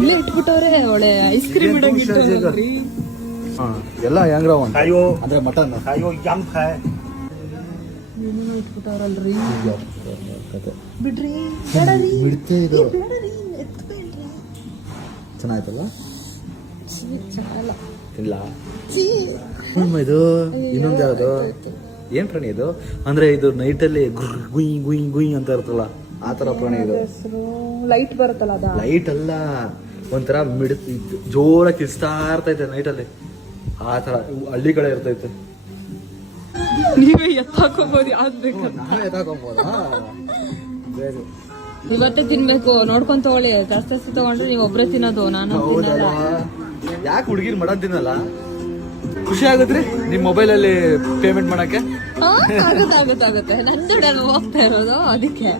ಇಲ್ಲೇ ಇಟ್ಬಿಟ್ಟವ್ರೆ ಒಳ್ಳೆ ice cream ಇಡಂಗಿಟ್ರಿ. ಎಲ್ಲ ಹೆಂಗ್ರವ ಅಂದ್ರೆ ಮಟನ್ ಏನೇನೋ ಇಟ್ಬಿಟ್ಟವ್ರಲ್ರಿ. ಬಿಡ್ರಿ ಬಿಡ್ತೇ ಇದು ಚೆನ್ನಾಯ್ತಲ್ಲ. ಚಲ್ಲ ಇಲ್ಲ ಇದು ಇನ್ನೊಂದು ಯಾವ್ದು ಏನ್ ಪ್ರಾಣಿ ಇದು ಅಂದ್ರೆ ಇದು ನೈಟಲ್ಲಿ ಗುಯ್ ಗುಯ್ ಗುಯ್ ಅಂತ ಇರ್ತಲ್ಲ ಆ ತರ ಪ್ರಾಣಿ ಇದು. ಲೈಟ್ ಬರುತ್ತಲ್ಲ ಅದ. ಲೈಟ್ ಅಲ್ಲ, ಒಂಥರ ಜೋರ ಕಿಸ್ತಾ ಇರ್ತೈತೆ ನೈಟಲ್ಲಿ, ಆ ತರ ಹಳ್ಳಿ ಕಡೆ ಇರ್ತೈತೆ. ನೀವೇ ಎತ್ತಾಕೋಬಹುದು ಯಾವ್ದು ಬೇಕು ನಾವೇ ಎತ್ತಾಕೊಂಬೋದಾ? ಇವತ್ತೇ ತಿನ್ಬೇಕು, ನೋಡ್ಕೊಂಡ್ ತಗೊಳ್ಳಿ. ಜಾಸ್ತಿ ತಗೊಂಡ್ರೆ ನೀವು ಒಬ್ರೇ ತಿನ್ನೋದು, ನಾನು ತಿನ್ನಲ್ಲ. ಯಾಕೆ ಹುಡುಗಿರ್ ಮಾಡೋದ್ ತಿನ್ನಲ್ಲ? ಖುಷಿ ಆಗುತ್ರಿ ನಿಮ್ ಮೊಬೈಲ್ ಅಲ್ಲಿ ಪೇಮೆಂಟ್ ಮಾಡಕ್ಕೆ? ಆಗುತ್ತೆ ನನ್ನ ಜೋಡಿ ಹೋಗ್ತಾ ಇರೋದು ಅದಕ್ಕೆ.